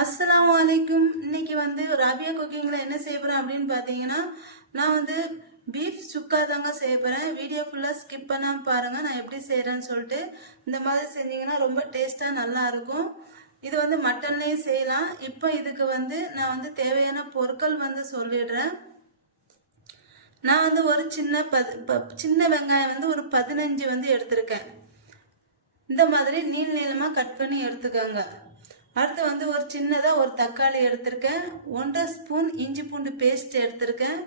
அஸ்ஸலாமு அலைக்கும். இன்னைக்கு ராபியா குக்கிங்கில் என்ன செய்ய போகிறேன் அப்படின்னு பார்த்தீங்கன்னா, நான் பீஃப் சுக்கா தாங்க செய்ய போகிறேன். வீடியோ ஃபுல்லாக ஸ்கிப் பண்ணாமல் பாருங்கள், நான் எப்படி செய்கிறேன்னு சொல்லிட்டு. இந்த மாதிரி செஞ்சீங்கன்னா ரொம்ப டேஸ்ட்டாக நல்லா இருக்கும். இது மட்டன்லேயும் செய்யலாம். இப்போ இதுக்கு நான் தேவையான பொருட்கள் சொல்லிடுறேன். நான் ஒரு சின்ன வெங்காயம் ஒரு 15 எடுத்திருக்கேன். இந்த மாதிரி நீள நீளமாக கட் பண்ணி எடுத்துக்கோங்க. அடுத்து ஒரு சின்னதாக ஒரு தக்காளி எடுத்திருக்கேன். 1.5 ஸ்பூன் இஞ்சி பூண்டு பேஸ்ட் எடுத்திருக்கேன்.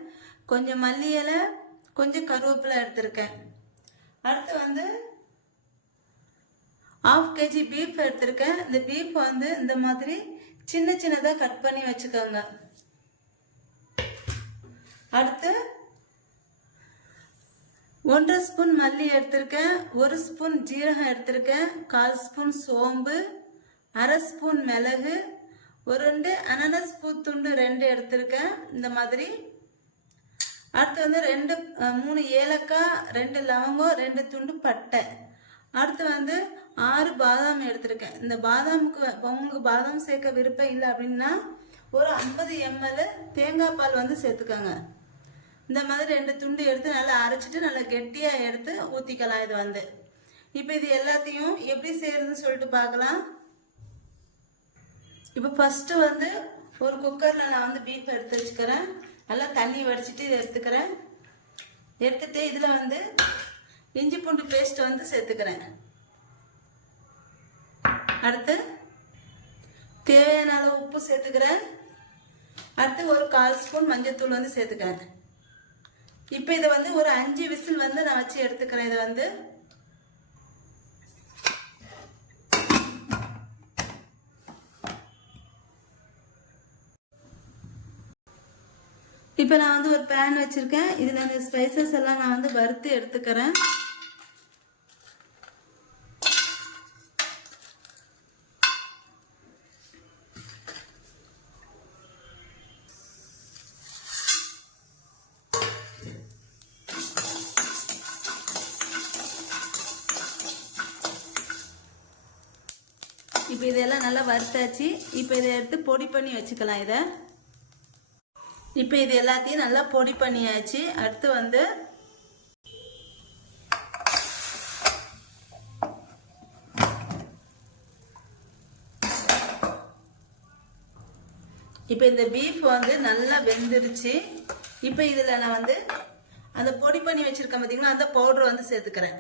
கொஞ்சம் மல்லி இலை, கொஞ்சம் கருவேப்பிலை எடுத்திருக்கேன். அடுத்து 1/2 kg பீஃப் எடுத்திருக்கேன். இந்த பீஃப் இந்த மாதிரி சின்ன சின்னதாக கட் பண்ணி வச்சுக்கோங்க. அடுத்து 1.5 ஸ்பூன் மல்லி எடுத்திருக்கேன். 1 ஸ்பூன் ஜீரகம் எடுத்திருக்கேன். 1/4 ஸ்பூன் சோம்பு, 1/2 ஸ்பூன் மிளகு, ஒரு 2 அனானஸ் பூ துண்டு 2 எடுத்திருக்கேன். இந்த மாதிரி அடுத்து 3 ஏலக்காய், 2 லவங்கம், 2 துண்டு பட்டை. அடுத்து 6 பாதாம் எடுத்திருக்கேன். இந்த பாதாமுக்கு உங்களுக்கு பாதாம் சேர்க்க விருப்பம் இல்லை அப்படின்னா ஒரு 50 ml தேங்காய் பால் சேர்த்துக்கோங்க. இந்த மாதிரி 2 துண்டு எடுத்து நல்லா அரைச்சிட்டு நல்லா கெட்டியாக எடுத்து ஊற்றிக்கலாம். இது இப்போ இது எல்லாத்தையும் எப்படி செய்யறதுன்னு சொல்லிட்டு பார்க்கலாம். இப்போ ஃபர்ஸ்ட் ஒரு குக்கரில் நான் பீஃப் எடுத்து வச்சுக்கிறேன். நல்லா தண்ணி வடிச்சிட்டு இதை எடுத்துக்கிறேன். எடுத்துட்டு இதில் இஞ்சி பூண்டு பேஸ்ட் சேர்த்துக்கிறேன். அடுத்து தேவையான அளவு உப்பு சேர்த்துக்கிறேன். அடுத்து ஒரு 1/4 ஸ்பூன் மஞ்சள்தூள் சேர்த்துக்கிறேன். இப்போ இதை ஒரு 5 விசில் நான் வச்சு எடுத்துக்கிறேன். இதை இப்போ நான் ஒரு பேன் வச்சிருக்கேன். இதில் இந்த ஸ்பைசஸ் எல்லாம் நான் வறுத்து எடுத்துக்கிறேன். இப்போ இதெல்லாம் நல்லா வறுத்தாச்சு. இப்போ இதை எடுத்து பொடி பண்ணி வச்சுக்கலாம். இப்போ இது எல்லாத்தையும் நல்லா பொடி பண்ணியாச்சு. அடுத்து இப்போ இந்த பீஃப் நல்லா வெந்துருச்சு. இப்போ இதில் நான் அந்த பொடி பண்ணி வச்சிருக்கேன் பார்த்தீங்கன்னா, அந்த பவுடர் சேர்த்துக்கிறேன்.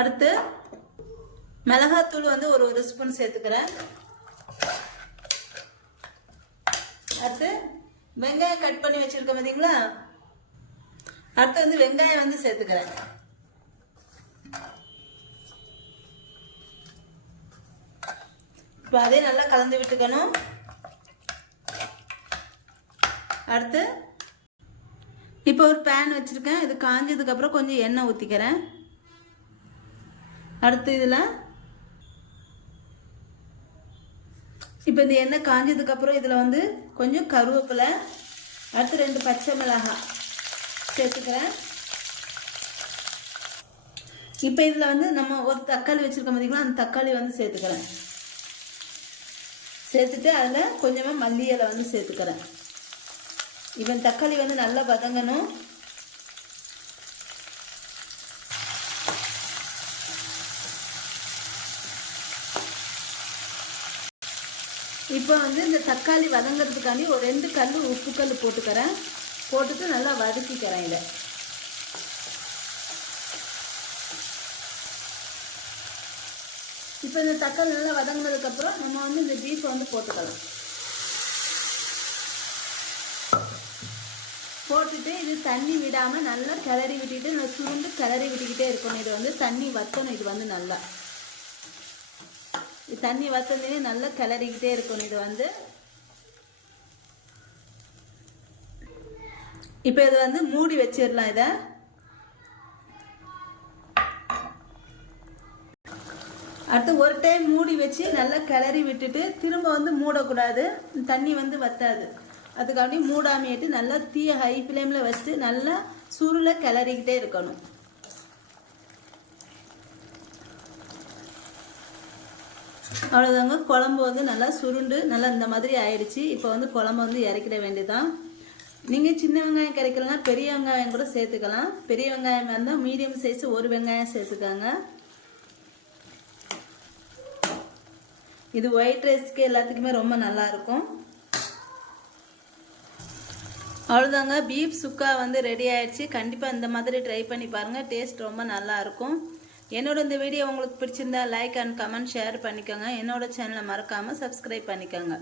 அடுத்து மிளகாத்தூள் ஒரு 1 ஸ்பூன் சேர்த்துக்கிறேன். அடுத்து வெங்காயம் கட் பண்ணி வச்சிருக்கேன் பார்த்தீங்களா, அடுத்து வெங்காயம் சேர்த்துக்கிறேன். இப்போ அதே நல்லா கலந்து விட்டுக்கணும். அடுத்து இப்போ ஒரு பேன் வச்சிருக்கேன். இது காஞ்சதுக்கு அப்புறம் கொஞ்சம் எண்ணெய் ஊற்றிக்கிறேன். அடுத்து இதில் இப்போ இந்த எண்ணெய் காஞ்சதுக்கு அப்புறம் இதில் கொஞ்சம் கருவேப்பிலை, அடுத்து 2 பச்சை மிளகாய் சேர்த்துக்கிறேன். இப்போ இதில் நம்ம ஒரு தக்காளி வச்சுருக்கோம் பார்த்தீங்களா, அந்த தக்காளி சேர்த்துக்கிறேன். சேர்த்துட்டு அதில் கொஞ்சமாக மல்லி இலை சேர்த்துக்கிறேன். இப்போ தக்காளி நல்லா வதங்கணும். இப்போ இந்த தக்காளி வதங்கிறதுக்காண்டி ஒரு 2 கல் உப்பு கல் போட்டுக்கிறேன். போட்டுட்டு நல்லா வதக்கிக்கிறேன். இதை இப்போ இந்த தக்காளி நல்லா வதங்கினதுக்கப்புறம் நம்ம இந்த பீஃபை போட்டுக்கலாம். போட்டுட்டு இது தண்ணி விடாமல் நல்லா கிளறி விட்டுட்டு நல்லா சுருண்டு கிளறி விட்டுக்கிட்டே இருக்கணும். இது தண்ணி வற்றணும். இது நல்லா தண்ணி வத்தனே நல்லா கிளறிக்கிட்டே இருக்கணும். இது இப்போ இதை மூடி வச்சிடலாம். இதை அடுத்து ஒரு டைம் மூடி வச்சு நல்லா கிளறி விட்டுட்டு திரும்ப மூடக்கூடாது. தண்ணி வத்தாது. அதுக்காண்டி மூடாமையிட்டு நல்லா தீய ஹை ஃப்ளேமில் வச்சுட்டு நல்லா சுருளை கிளறிக்கிட்டே இருக்கணும். அவ்வளோதாங்க. குழம்பு வந்து நல்லா சுருண்டு நல்லா இந்த மாதிரி ஆயிடுச்சு. இப்போ வந்து குழம்பு வந்து இறக்கிட வேண்டியதான். நீங்கள் சின்ன வெங்காயம் கிடைக்கலன்னா பெரிய வெங்காயம் கூட சேர்த்துக்கலாம். பெரிய வெங்காயம் இருந்தால் மீடியம் சைஸ் ஒரு வெங்காயம் சேர்த்துக்காங்க. இது ஒயிட் ரைஸ்க்கு எல்லாத்துக்குமே ரொம்ப நல்லா இருக்கும். அவ்வளோதாங்க, பீஃப் சுக்கா வந்து ரெடி ஆயிடுச்சு. கண்டிப்பாக இந்த மாதிரி ட்ரை பண்ணி பாருங்கள், டேஸ்ட் ரொம்ப நல்லா இருக்கும். என்னோட இந்த வீடியோ உங்களுக்கு பிடிச்சிருந்தா லைக் அண்ட் கமெண்ட் ஷேர் பண்ணிக்கோங்க. என்னோட சேனலை மறக்காமல் சப்ஸ்கிரைப் பண்ணிக்கோங்க.